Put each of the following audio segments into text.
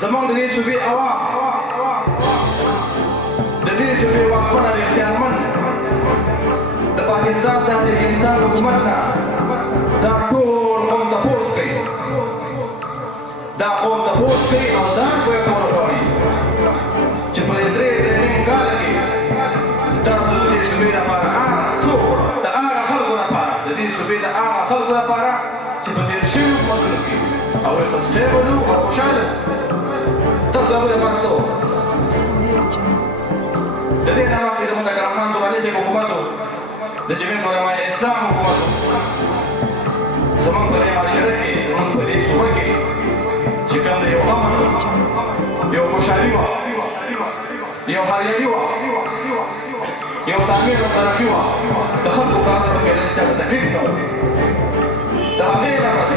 زمونږ د دې صوبې عوام د دې صوبې واکمن او اختیارمند د پاکستان تحریک انصاف حکومت نه دا ټول قوم تپوس کوي دا قوم تپوس کوي او ځان پوهه کول غواړي چې په دې درې نیم کال کې تاسو د دې صوبې لپاره څوک د هغه خلکو لپاره د دې صوبې د هغه خلکو لپاره چې په تېر شوي حکومتونو کې هغوی ښه سټیبل وو او خوشحاله تاسو د هغوی لپاره څه وکړه د دې نه مخکې زموږ د کرمان دراني صاحب حکومت و د جمعیت علماء اسلام حکومت زموږ په دې معاشره کې زموږ په دې صوبه کې چې کوم یو امن یو خوشحالي وه یو هریالي وه یو تعمیر او ترقي وه د خلکو کار ته پکې چا ته تکلیف نه و د هغې نه بس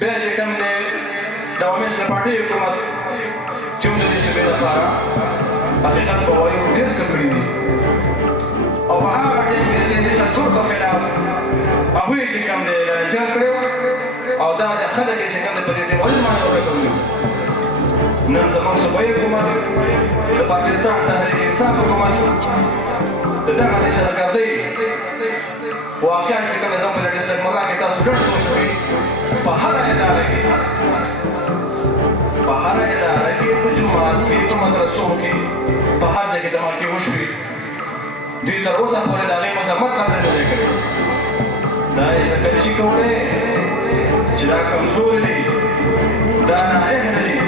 بیا چې کوم دی د امیش د پارټۍ حکومت چې موږ د دې صوبې لپاره حقیقت به وایو ډېر څه کړي دي او په هغه ټایم کې د دې دشتور په خلاف هغوی چې کوم دی جنګ کړی او دا د خلک چې کوم دی په دې دیوالي باندې وټکولي نن زموږ صوبایي حکومت د پاکستان تحریک انصاف حکومت د دغه دهشتګردۍ واقعا چې کوم زموږ په ډسټرکټ مرغان کې تاسو ډېر سوچ کوئ په هره اداره کې په جومات کې په مدرسو کې په هر ځای کې دماکې وشوي دوی تر اوسه پورې د هغې مذمت باندې نه دی کړی دا یې ځکه نشي کولی چې دا کمزوري دي دا نااهله دي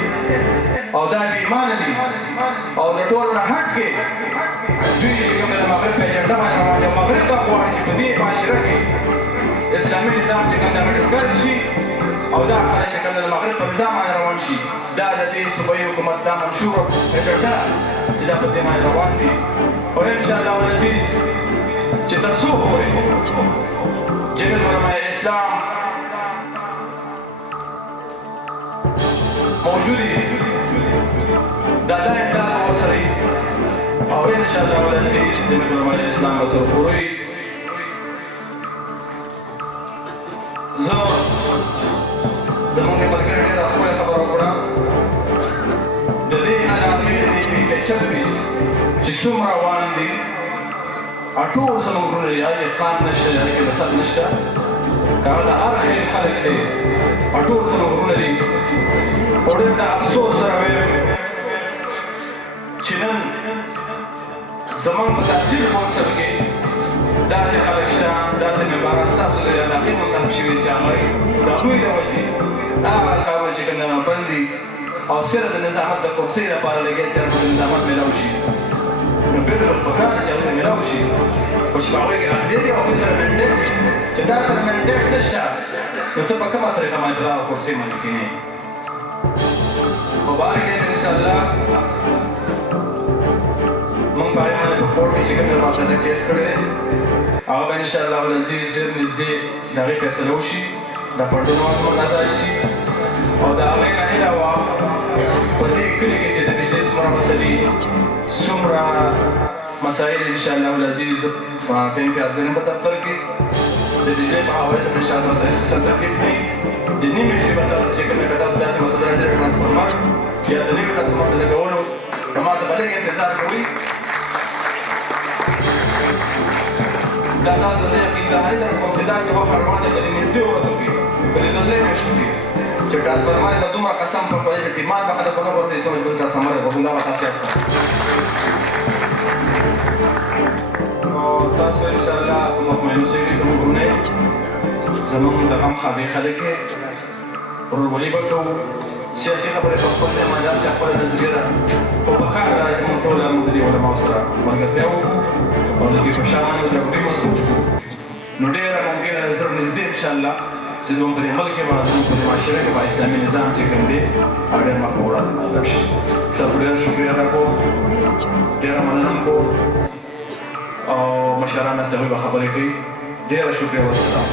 او دا بېایمانه دي او د ټولو نه هټ کې دوی چې کوم د مغرب په اجنډه باندې روان دي او مغرب دا غواړي چې په دې معاشره کې اسلامي نظام چې کوم دی هغه ډسکرېج شي او دا خلک چې کوم د مغرب په نظام باندې روان شي دا د دې صوبایي حکومت دا منشور اجنډه چې دا په دې باندې روان دي او انشاءالله العزیز چې تر څو پورې جمعیت علماء اسلام موجود دي دا امداد به ورسره وي او انشاءالله العزیز جمعیت علماء اسلام به سره پوره وي زه زمونږ ملګري ډېره ښکلې خبره وکړه د دې علاقې د دې پېښې 26 چې څومره روان دي ټول زموږ وروڼه دي هغې قام نشته هغې کې وسط نشته که هغه د هر خیل خلک دی ټول زموږ وروڼه دي خو ډېر د افسوس سره وایم چې نن زموږ په تحصیل کونسل کې داسې خلک شته داسې ممبران ستاسو د علاقې منتخب شوي چې هغوی د هغوی د وجې هغه کارونه چې کوم بند دي او صرف د نظامت د کرسۍ لپاره لګیا چې هغوی د نظامت میلاو شي نو بالکل پکار ده چې هغوی ته میلاو شي خو چې په هغوی کې اخلیت وي او هغوی سره منډیټ وي چې تا سره منډیټ نشته نو ته په کومه طریقه باندې په دغه کرسۍ باندې کښېنې په باره کې انشاءالله موږ په هغې باندې په کورټ کې چې کوم د باقاعده کیس کړی دی هغه به انشاءالله العزیز ډېر نږدې د هغې فیصله وشي د پټونو واکمن ځای شي او د هغې نه علاوه په دې کلي کې چې د نجلۍ څومره مسلې څومره مسایل انشاءالله العزیز په ټیم کې حاضرین په دفتر کې د نجلۍ په حوالې سره انشاءالله تاسو څه ترتیب کړي د نیمې شپې به تاسو چې کومې که تاسو داسې مسله راځي د ټرانسفارمر یا د نوي ټرانسفارمر د لګولو همالته به لږ انتظار کوئ دا تاسو ته زه یقینداري درکوم چې داسې وخت روان دی که د نږدې ورځو کې که د دلۍ میاشتو کې چې ټرانسفارمر یې به دومره قسم په کولی چې ټیمان به خلک ونه ورته ایستولی چې بل ټرانسفارمر یې به همدا به تاسو یاست نو تاسو انشاءالله په مطمئن اوسئ زموږ وروڼه یې زموږ د غم خابې خلک یې ورورولي به کوو سیاسي خبرې په خپل ځای باندې چې خپله نظریه ده خو پکار ده چې موږ ټوله موږ د دې علماو سره ملګرتیا وکړو او د دوی په شا باندې جګړې مضبوط کړو نو ډېره ممکنه ده زر نږدې انشاءالله چې زموږ په دې ملک کې به زموږ په دې معاشره کې به اسلامي نظام چې کوم دی هغه ډېر مخ په وړاندې لاړ شي ستاسو ډېر شکریه ادا کوم ډېره مننه کوم او مشران هسته هغوی به خبرې کوي ډېره شکریه والسلام